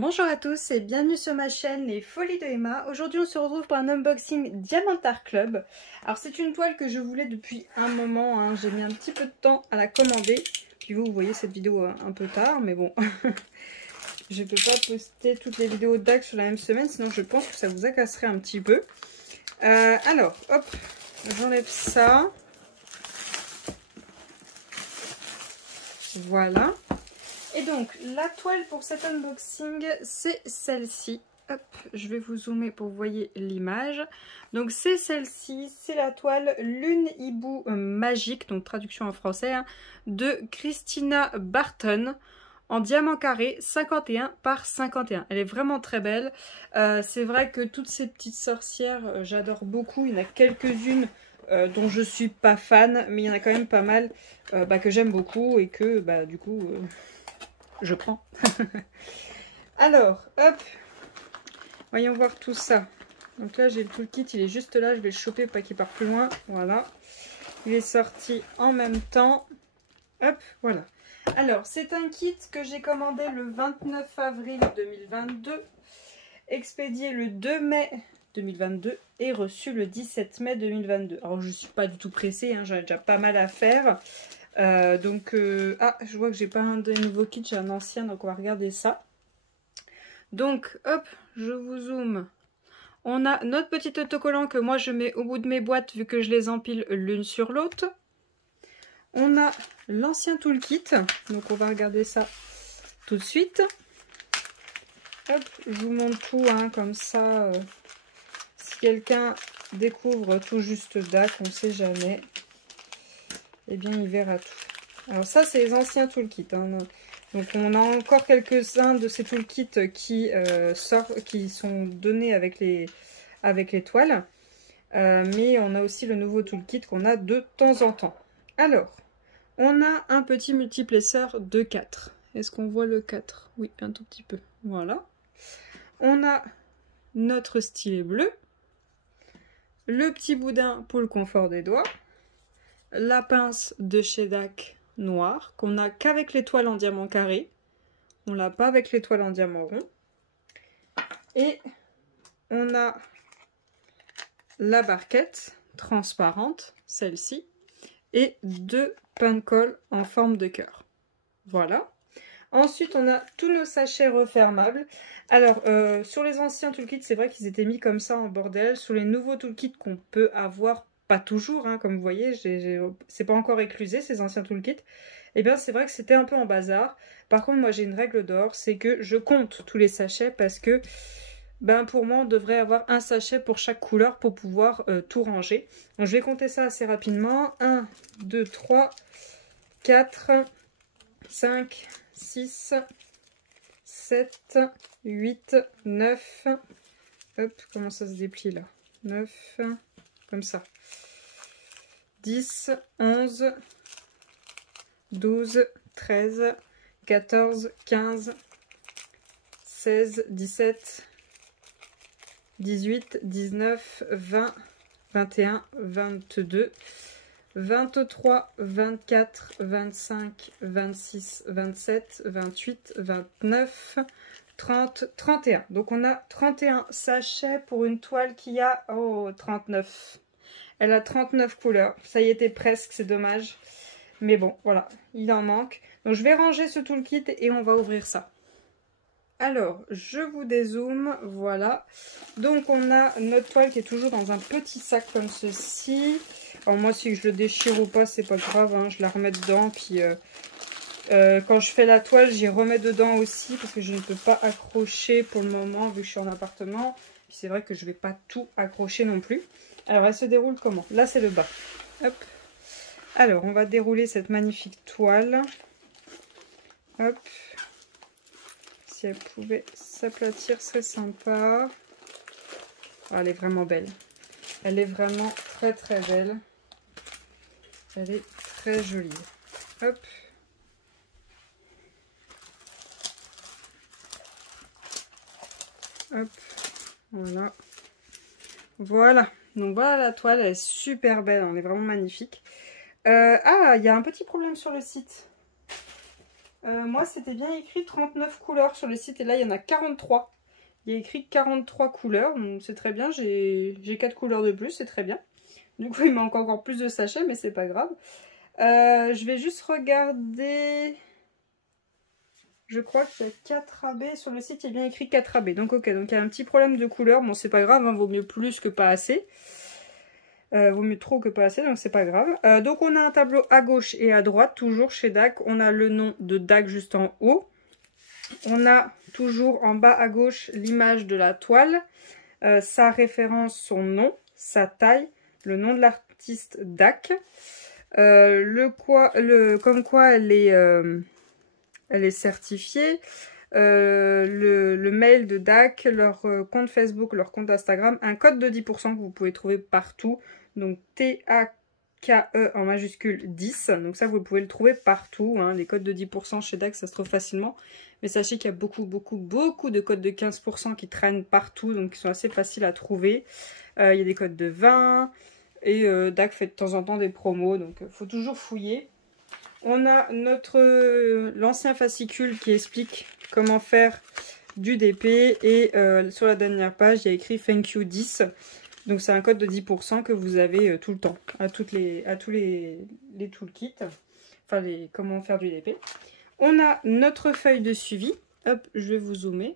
Bonjour à tous et bienvenue sur ma chaîne Les Folies de Emma. Aujourd'hui on se retrouve pour un unboxing Diamantart Club. Alors c'est une toile que je voulais depuis un moment, hein. J'ai mis un petit peu de temps à la commander. Puis vous voyez cette vidéo un peu tard, mais bon. Je ne peux pas poster toutes les vidéos d'Axe sur la même semaine, sinon je pense que ça vous agacerait un petit peu. Alors, hop, j'enlève ça. Voilà. Et donc, la toile pour cet unboxing, c'est celle-ci. Hop, je vais vous zoomer pour que vous voyez l'image. Donc, c'est celle-ci, c'est la toile Lune Hibou Magique, donc traduction en français, hein, de Christina Barton, en diamant carré 51 par 51. Elle est vraiment très belle. C'est vrai que toutes ces petites sorcières, j'adore beaucoup. Il y en a quelques-unes dont je suis pas fan, mais il y en a quand même pas mal que j'aime beaucoup et que, du coup... je prends. Alors, hop, voyons voir tout ça. Donc là, j'ai le toolkit, il est juste là. Je vais le choper pour pas qu'il parte plus loin. Voilà. Il est sorti en même temps. Hop, voilà. Alors, c'est un kit que j'ai commandé le 29 avril 2022, expédié le 2 mai 2022 et reçu le 17 mai 2022. Alors, je ne suis pas du tout pressée, hein, j'en ai déjà pas mal à faire. Ah, je vois que j'ai pas un des nouveaux kits, j'ai un ancien, donc on va regarder ça. Donc, hop, je vous zoome. On a notre petit autocollant que moi je mets au bout de mes boîtes vu que je les empile l'une sur l'autre. On a l'ancien toolkit, donc on va regarder ça tout de suite. Hop, je vous montre tout, hein, comme ça, si quelqu'un découvre tout juste DAC, on ne sait jamais. Eh bien, il verra tout. Alors ça, c'est les anciens toolkits, hein. Donc on a encore quelques-uns de ces toolkits qui sont donnés avec les toiles. Mais on a aussi le nouveau toolkit qu'on a de temps en temps. Alors, on a un petit multiplesseur de 4. Est-ce qu'on voit le 4? Oui, un tout petit peu. Voilà. On a notre stylet bleu. Le petit boudin pour le confort des doigts. La pince de chez DAC noire, qu'on n'a qu'avec l'étoile en diamant carré. On l'a pas avec l'étoile en diamant rond. Et on a la barquette transparente, celle-ci, et deux pains de colle en forme de cœur. Voilà. Ensuite, on a tous nos sachets refermables. Alors, sur les anciens toolkits, c'est vrai qu'ils étaient mis comme ça en bordel. Sur les nouveaux toolkits qu'on peut avoir, pas toujours, hein, comme vous voyez, c'est pas encore éclusé ces anciens toolkits. Et bien, c'est vrai que c'était un peu en bazar. Par contre, moi, j'ai une règle d'or, c'est que je compte tous les sachets parce que, pour moi, on devrait avoir un sachet pour chaque couleur pour pouvoir tout ranger. Donc, je vais compter ça assez rapidement. 1, 2, 3, 4, 5, 6, 7, 8, 9. Hop, comment ça se déplie là? 9, comme ça. 10, 11, 12, 13, 14, 15, 16, 17, 18, 19, 20, 21, 22, 23, 24, 25, 26, 27, 28, 29, 30, 31. Donc on a 31 sachets pour une toile qui a 39. Elle a 39 couleurs. Ça y était presque, c'est dommage. Mais bon, voilà, il en manque. Donc je vais ranger ce toolkit et on va ouvrir ça. Alors, je vous dézoome, voilà. Donc on a notre toile qui est toujours dans un petit sac comme ceci. Alors moi, si je le déchire ou pas, c'est pas grave, hein, je la remets dedans. Puis quand je fais la toile, j'y remets dedans aussi parce que je ne peux pas accrocher pour le moment vu que je suis en appartement. Puis c'est vrai que je ne vais pas tout accrocher non plus. Alors, elle se déroule comment? Là, c'est le bas. Hop. Alors, on va dérouler cette magnifique toile. Hop. Si elle pouvait s'aplatir, ce serait sympa. Oh, elle est vraiment belle. Elle est vraiment très très belle. Elle est très jolie. Hop. Hop. Voilà. Voilà. Donc voilà la toile, elle est super belle. Elle est vraiment magnifique. Ah, il y a un petit problème sur le site. Moi, c'était bien écrit 39 couleurs sur le site et là, il y en a 43. Il y a écrit 43 couleurs, donc c'est très bien. J'ai 4 couleurs de plus, c'est très bien. Du coup, il manque encore plus de sachets, mais c'est pas grave. Je vais juste regarder... Je crois qu'il y a 4 AB. Sur le site, il y a bien écrit 4 AB. Donc, ok, donc il y a un petit problème de couleur. Bon, c'est pas grave, hein, vaut mieux plus que pas assez. Vaut mieux trop que pas assez, donc c'est pas grave. Donc, on a un tableau à gauche et à droite, toujours chez DAC. On a le nom de DAC juste en haut. On a toujours en bas à gauche l'image de la toile, sa référence, son nom, sa taille, le nom de l'artiste DAC, comme quoi elle est certifiée, le mail de DAC, leur compte Facebook, leur compte Instagram, un code de 10% que vous pouvez trouver partout, donc TAKE en majuscule 10, donc ça vous pouvez le trouver partout, hein. Les codes de 10% chez DAC ça se trouve facilement, mais sachez qu'il y a beaucoup de codes de 15% qui traînent partout, donc qui sont assez faciles à trouver. Il y a des codes de 20, et DAC fait de temps en temps des promos, donc il faut toujours fouiller. On a l'ancien fascicule qui explique comment faire du DP, et sur la dernière page il y a écrit Thank you 10. Donc c'est un code de 10% que vous avez tout le temps à tous les toolkits, enfin comment faire du DP. On a notre feuille de suivi, hop, je vais vous zoomer.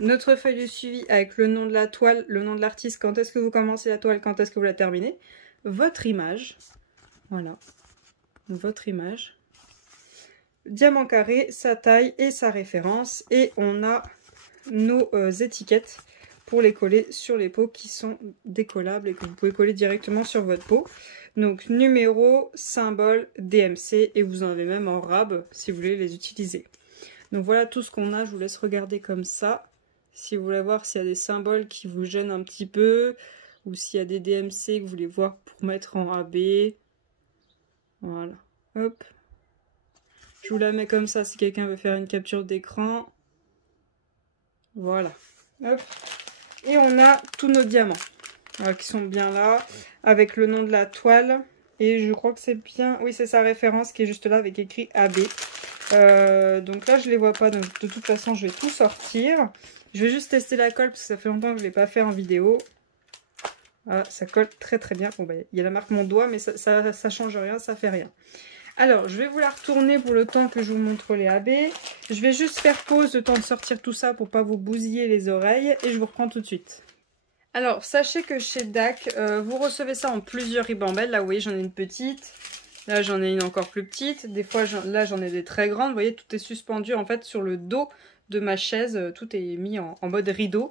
Notre feuille de suivi avec le nom de la toile, le nom de l'artiste, quand est-ce que vous commencez la toile, quand est-ce que vous la terminez, votre image, voilà, votre image, diamant carré, sa taille et sa référence, et on a nos étiquettes pour les coller sur les pots qui sont décollables et que vous pouvez coller directement sur votre pot. Donc numéro, symbole, DMC, et vous en avez même en rab si vous voulez les utiliser. Donc voilà tout ce qu'on a, je vous laisse regarder comme ça. Si vous voulez voir s'il y a des symboles qui vous gênent un petit peu, ou s'il y a des DMC que vous voulez voir pour mettre en AB. Voilà, hop. Je vous la mets comme ça si quelqu'un veut faire une capture d'écran. Voilà, hop. Et on a tous nos diamants, voilà, qui sont bien là, avec le nom de la toile. Et je crois que c'est bien... Oui, c'est sa référence qui est juste là, avec écrit AB. Donc là, je les vois pas, donc de toute façon, je vais tout sortir. Je vais juste tester la colle, parce que ça fait longtemps que je ne l'ai pas fait en vidéo. Ah, ça colle très très bien. Bon, bah, il y a la marque mon doigt, mais ça change rien, ça fait rien. Alors, je vais vous la retourner pour le temps que je vous montre les AB. Je vais juste faire pause, le temps de sortir tout ça pour pas vous bousiller les oreilles. Et je vous reprends tout de suite. Alors, sachez que chez DAC, vous recevez ça en plusieurs ribambelles. Là, vous voyez, j'en ai une petite. Là, j'en ai une encore plus petite. Des fois, là, j'en ai des très grandes. Vous voyez, tout est suspendu en fait sur le dos de ma chaise. Tout est mis en mode rideau.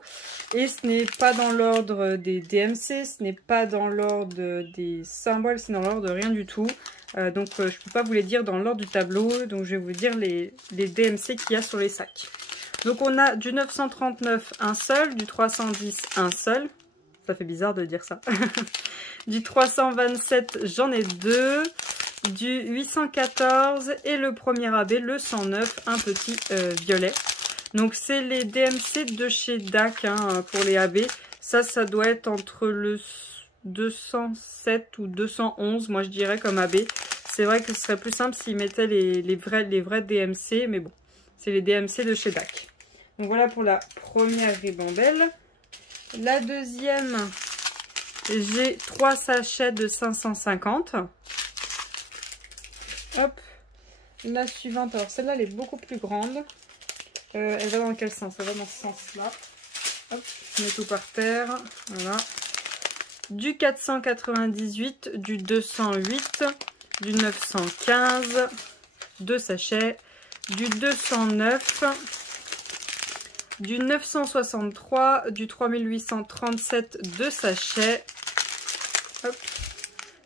Et ce n'est pas dans l'ordre des DMC. Ce n'est pas dans l'ordre des symboles. C'est dans l'ordre de rien du tout. Donc je ne peux pas vous les dire dans l'ordre du tableau, donc je vais vous dire les DMC qu'il y a sur les sacs. Donc on a du 939 un seul, du 310 un seul, ça fait bizarre de dire ça, du 327 j'en ai deux, du 814 et le premier AB, le 109, un petit violet. Donc c'est les DMC de chez DAC hein, pour les AB, ça doit être entre le 207 ou 211, moi je dirais comme AB. C'est vrai que ce serait plus simple s'ils mettaient les vrais DMC, mais bon, c'est les DMC de chez DAC. Donc voilà pour la première ribambelle. La deuxième, j'ai 3 sachets de 550. Hop. La suivante, alors celle-là elle est beaucoup plus grande. Elle va dans quel sens? Elle va dans ce sens-là. Hop, je mets tout par terre. Voilà. Du 498, du 208, du 915, 2 sachets, du 209, du 963, du 3837, 2 sachets, hop,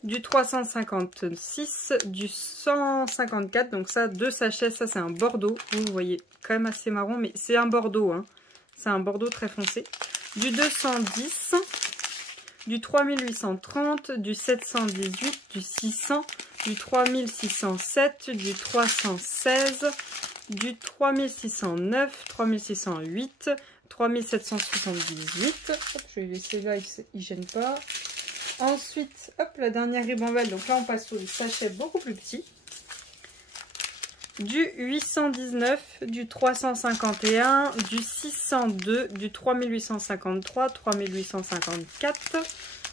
du 356, du 154, donc ça 2 sachets, ça c'est un bordeaux, vous voyez quand même assez marron, mais c'est un bordeaux, hein. C'est un bordeaux très foncé, du 210, du 3830, du 718, du 600, du 3607, du 316, du 3609, 3608, 3778. Hop, je vais laisser là, il ne gêne pas. Ensuite, hop, la dernière ribambelle. Donc là, on passe sur des sachets beaucoup plus petits. du 819, du 351, du 602, du 3853, 3854,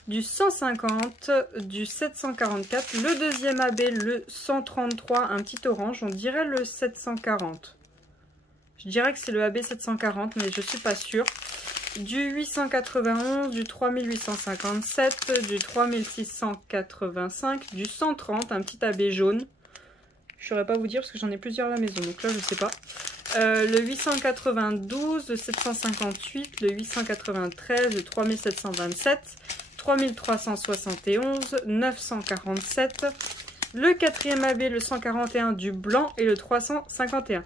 du 150, du 744, le deuxième AB, le 133, un petit orange, on dirait le 740. Je dirais que c'est le AB 740, mais je suis pas sûre. Du 891, du 3857, du 3685, du 130, un petit AB jaune. Je ne saurais pas vous dire parce que j'en ai plusieurs à la maison, donc là je sais pas. Le 892, le 758, le 893, le 3727, 3371, 947, le quatrième AB, le 141 du blanc et le 351.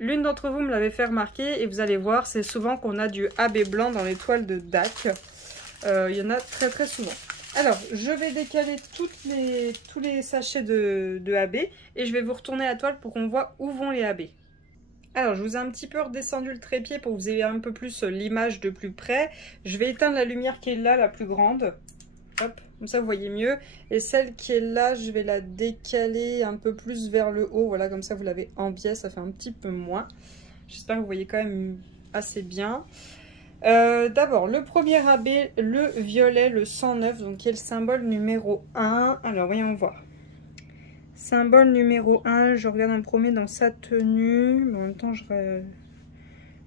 L'une d'entre vous me l'avait fait remarquer et vous allez voir, c'est souvent qu'on a du AB blanc dans les toiles de DAC. Il y en a très très souvent. Alors, je vais décaler tous les sachets de AB et je vais vous retourner la toile pour qu'on voit où vont les AB. Alors, je vous ai un petit peu redescendu le trépied pour que vous ayez un peu plus l'image de plus près. Je vais éteindre la lumière qui est là, la plus grande. Hop, comme ça vous voyez mieux. Et celle qui est là, je vais la décaler un peu plus vers le haut. Voilà, comme ça vous l'avez en biais, ça fait un petit peu moins. J'espère que vous voyez quand même assez bien. D'abord, le premier AB, le violet, le 109, donc qui est le symbole numéro 1. Alors, voyons voir. Symbole numéro 1, je regarde un premier dans sa tenue. Mais en même temps,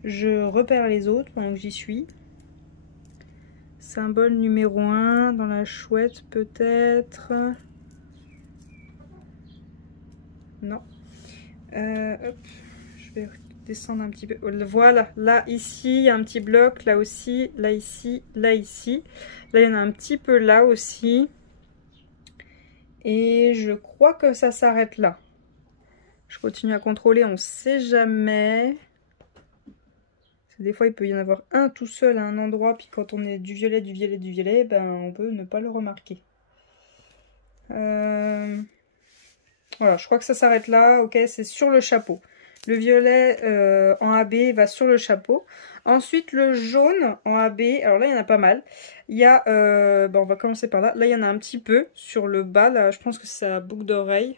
je repère les autres pendant que j'y suis. Symbole numéro 1, dans la chouette peut-être. Non. Hop, je vais descendre un petit peu. Voilà, là, ici, il y a un petit bloc. Là aussi, là, ici, là, ici. Là, il y en a un petit peu là aussi. Et je crois que ça s'arrête là. Je continue à contrôler, on ne sait jamais. Des fois, il peut y en avoir un tout seul à un endroit, puis quand on est du violet, ben, on peut ne pas le remarquer. Voilà, je crois que ça s'arrête là. Ok, c'est sur le chapeau. Le violet en AB va sur le chapeau. Ensuite, le jaune en AB, alors là, il y en a pas mal. Il y a, on va commencer par là. Là, il y en a un petit peu sur le bas. Là, je pense que c'est la boucle d'oreille.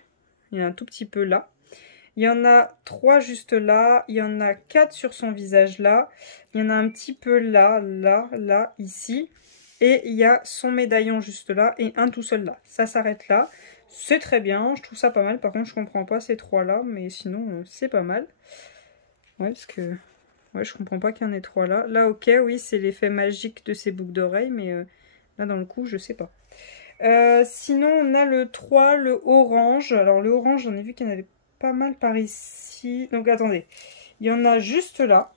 Il y en a un tout petit peu là. Il y en a 3 juste là, il y en a 4 sur son visage là, il y en a un petit peu là, là, là, ici. Et il y a son médaillon juste là et un tout seul là. Ça s'arrête là. C'est très bien, je trouve ça pas mal. Par contre, je comprends pas ces 3 là, mais sinon, c'est pas mal. Ouais, parce que... Ouais, je comprends pas qu'il y en ait 3 là. Là, ok, oui, c'est l'effet magique de ces boucles d'oreilles, mais là, dans le coup, je sais pas. Sinon, on a le 3, le orange. Alors, le orange, j'en ai vu qu'il y en avait pas mal par ici. Donc attendez, il y en a juste là,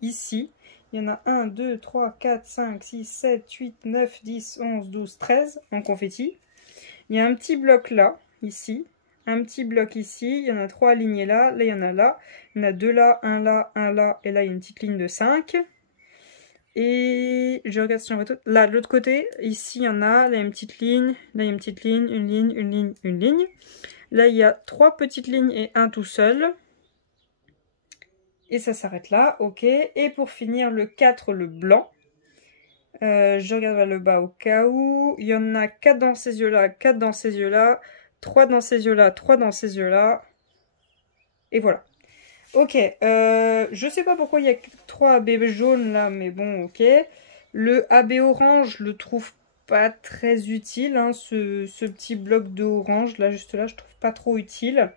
ici. Il y en a 1, 2, 3, 4, 5, 6, 7, 8, 9, 10, 11, 12, 13 en confetti. Il y a un petit bloc là, ici. Un petit bloc ici. Il y en a 3 alignés là. Là, il y en a là. Il y en a 2 là, 1 là, 1 là. Et là, il y a une petite ligne de 5. Et je regarde si j'en vois tout. Là, de l'autre côté, ici, il y en a. Là, il y a une petite ligne. Là, il y a une petite ligne, une ligne, une ligne, une ligne. Là, il y a 3 petites lignes et un tout seul. Et ça s'arrête là, ok. Et pour finir, le 4, le blanc. Je regarde vers le bas au cas où. Il y en a 4 dans ces yeux-là, 4 dans ces yeux-là, 3 dans ces yeux-là, 3 dans ces yeux-là. Et voilà. Ok, je sais pas pourquoi il y a 3 AB jaunes là, mais bon, ok. Le AB orange, je le trouve pas très utile, hein, ce petit bloc de orange là, juste là, je trouve pas trop utile.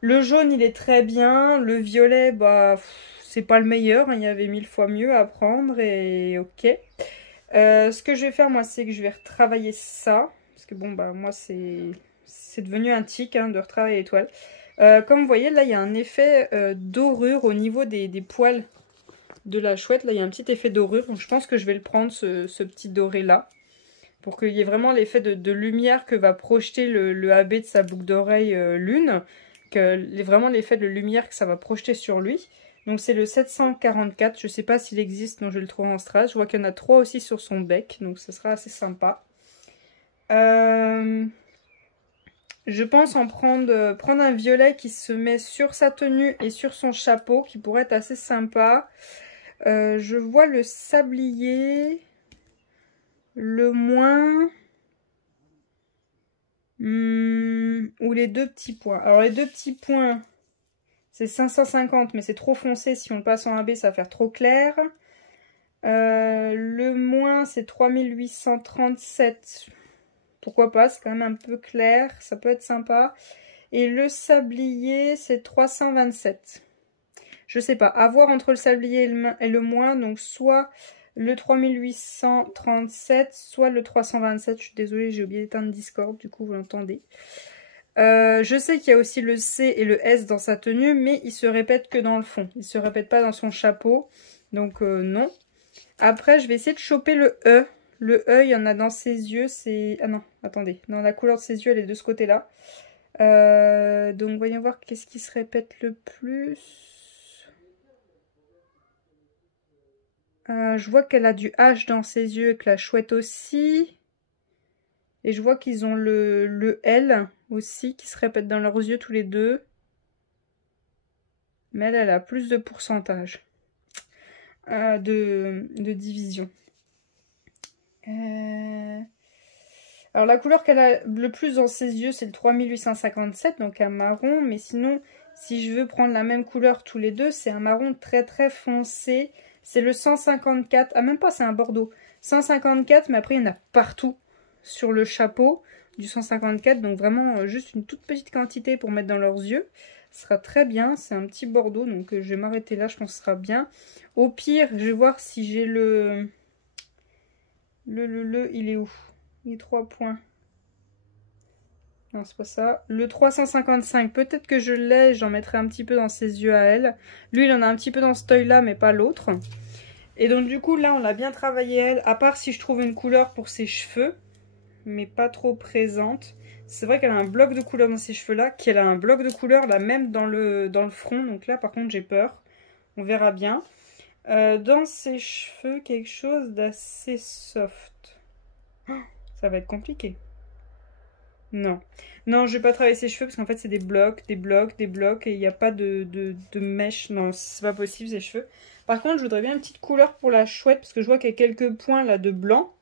Le jaune, il est très bien. Le violet, bah, c'est pas le meilleur, hein, il y avait 1000 fois mieux à prendre, et ok. Ce que je vais faire, moi, c'est que je vais retravailler ça. Parce que bon, bah, moi, c'est devenu un tic, hein, de retravailler les toiles. Comme vous voyez, là, il y a un effet dorure au niveau des poils de la chouette. Là, il y a un petit effet dorure. Donc, je pense que je vais le prendre, ce petit doré-là. Pour qu'il y ait vraiment l'effet de lumière que va projeter le AB de sa boucle d'oreille lune. Vraiment l'effet de lumière que ça va projeter sur lui. Donc, c'est le 744. Je ne sais pas s'il existe, donc je vais le trouver en strass. Je vois qu'il y en a 3 aussi sur son bec. Donc, ça sera assez sympa. Je pense prendre un violet qui se met sur sa tenue et sur son chapeau, qui pourrait être assez sympa. Je vois le sablier, le moins. Ou les deux petits points. Alors les deux petits points, c'est 550, mais c'est trop foncé. Si on le passe en AB, ça va faire trop clair. Le moins, c'est 3837. Pourquoi pas, c'est quand même un peu clair. Ça peut être sympa. Et le sablier, c'est 327. Je sais pas, à voir entre le sablier et le moins. Donc soit le 3837, soit le 327. Je suis désolée, j'ai oublié d'éteindre Discord, du coup vous l'entendez. Je sais qu'il y a aussi le C et le S dans sa tenue, mais il se répète que dans le fond. Il se répète pas dans son chapeau, donc non. Après, je vais essayer de choper le E. Le E, il y en a dans ses yeux, c'est... Ah non, attendez, dans la couleur de ses yeux, elle est de ce côté-là. Donc voyons voir qu'est-ce qui se répète le plus. Je vois qu'elle a du H dans ses yeux et que la chouette aussi. Et je vois qu'ils ont le L aussi qui se répète dans leurs yeux tous les deux. Mais elle a plus de pourcentage de division. Alors la couleur qu'elle a le plus dans ses yeux, c'est le 3857, donc un marron. Mais sinon, si je veux prendre la même couleur tous les deux, c'est un marron très très foncé. C'est le 154. Ah, même pas, c'est un bordeaux. 154, mais après, il y en a partout sur le chapeau du 154. Donc vraiment, juste une toute petite quantité pour mettre dans leurs yeux. Ce sera très bien. C'est un petit bordeaux, donc je vais m'arrêter là. Je pense que ce sera bien. Au pire, je vais voir si j'ai il est où? Il est 3 points. Non, c'est pas ça. Le 355, peut-être que je l'ai, j'en mettrai un petit peu dans ses yeux à elle. Lui, il en a un petit peu dans cet œil-là, mais pas l'autre. Et donc, du coup, là, on l'a bien travaillé, elle. À part si je trouve une couleur pour ses cheveux, mais pas trop présente. C'est vrai qu'elle a un bloc de couleur dans ses cheveux-là, qu'elle a un bloc de couleur, là, même dans le front. Donc là, par contre, j'ai peur. On verra bien. Dans ses cheveux, quelque chose d'assez soft. Oh, ça va être compliqué. Non. Non, je vais pas travailler ses cheveux parce qu'en fait c'est des blocs, des blocs, des blocs et il n'y a pas de mèche. Non, c'est pas possible ses cheveux. Par contre, je voudrais bien une petite couleur pour la chouette parce que je vois qu'il y a quelques points là de blanc.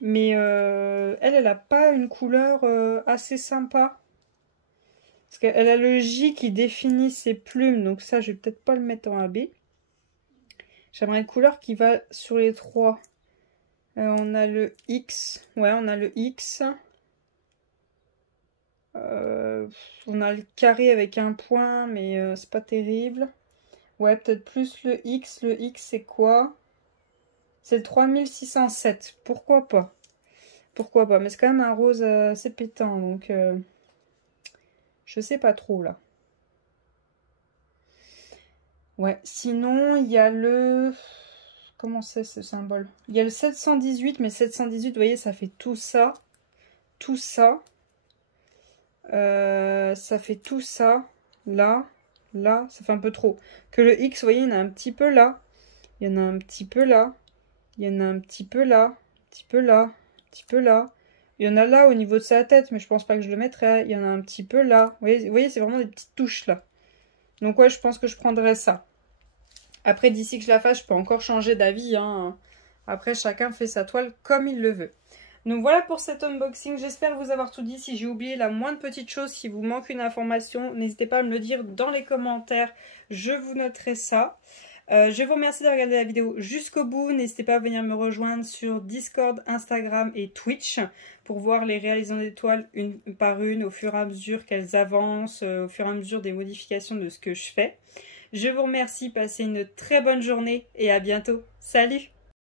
Mais elle a pas une couleur assez sympa. Parce qu'elle a le J qui définit ses plumes, donc ça je vais peut-être pas le mettre en AB. J'aimerais une couleur qui va sur les trois. On a le X. Ouais, on a le X. On a le carré avec un point, mais c'est pas terrible. Ouais, peut-être plus le X. Le X, c'est quoi? C'est le 3607. Pourquoi pas? Pourquoi pas? Mais c'est quand même un rose assez pétant, donc je sais pas trop, là. Ouais, sinon, il y a le... Comment c'est ce symbole? Il y a le 718, mais 718, vous voyez, ça fait tout ça. Tout ça. Ça fait tout ça, là, là, ça fait un peu trop. Que le X, vous voyez, il y en a un petit peu là, il y en a un petit peu là, il y en a un petit peu là, un petit peu là, un petit peu là. Il y en a là au niveau de sa tête, mais je pense pas que je le mettrai. Il y en a un petit peu là. Vous voyez c'est vraiment des petites touches là. Donc ouais, je pense que je prendrai ça. Après, d'ici que je la fasse, je peux encore changer d'avis, hein. Après, chacun fait sa toile comme il le veut. Donc voilà pour cet unboxing, j'espère vous avoir tout dit. Si j'ai oublié la moindre petite chose, si vous manque une information, n'hésitez pas à me le dire dans les commentaires, je vous noterai ça. Je vous remercie de regarder la vidéo jusqu'au bout, n'hésitez pas à venir me rejoindre sur Discord, Instagram et Twitch pour voir les réalisations des toiles une par une au fur et à mesure qu'elles avancent, au fur et à mesure des modifications de ce que je fais. Je vous remercie, passez une très bonne journée et à bientôt. Salut!